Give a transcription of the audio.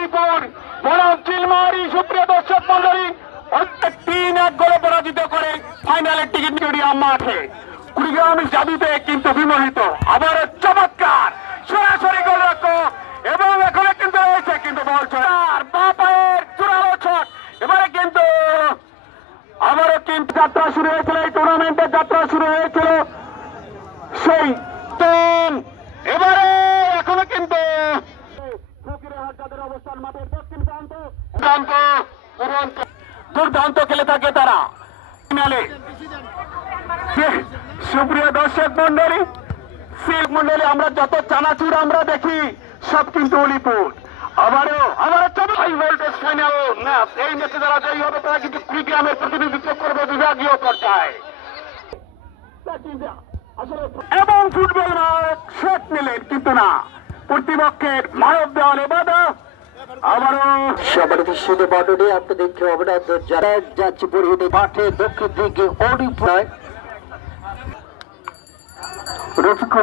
উলিপুর বনাম চিলমারি। সুপ্রিয় দর্শক মন্ডলী, 3-1 গোলে পরাজিত করে ফাইনালের টিকিট স্টেডিয়াম মাঠে কুড়িগ্রাম জাদুতে কিন্তু বিমোহিত। আবার চমৎকার সরাসরি গোলরক্ষক এবং এখানে কিন্তু রয়েছে কিন্তু বল বাপায়ের চূড়ালো ছক। এবারে কিন্তু আবারও কিন্তু যাত্রা শুরু হয়েছিল, এই টুর্নামেন্টের যাত্রা শুরু হয়েছিল সেই এবারে এখনো কিন্তু যাদের অবস্থান মাঠের দক্ষিণ প্রান্ত দুর্দান্ত খেলে থাকে তারা। সুপ্রিয় দর্শক মন্ডলী, আমরা যত চানাচুর আমরা দেখি সব কিন্তু উলিপুর। আবারও হাই ভোল্টেজ ফাইনাল ম্যাচ। এই ম্যাচে যারা জয়ী হবে তারা কিন্তু কুড়িগ্রামের প্রতিনিধিত্ব করবে বিভাগীয় পর্যায়ে এবং ফুটবল শট নিলেন কিন্তু না, প্রতিপক্ষের মানব দেওয়ালে বাধা। আবারও সবার বিশুদ্ধ বটনে আপনাদেরকে অভিনন্দন জানাই যাচ্ছে পরিহিত মাঠে দক্ষিণ দিকে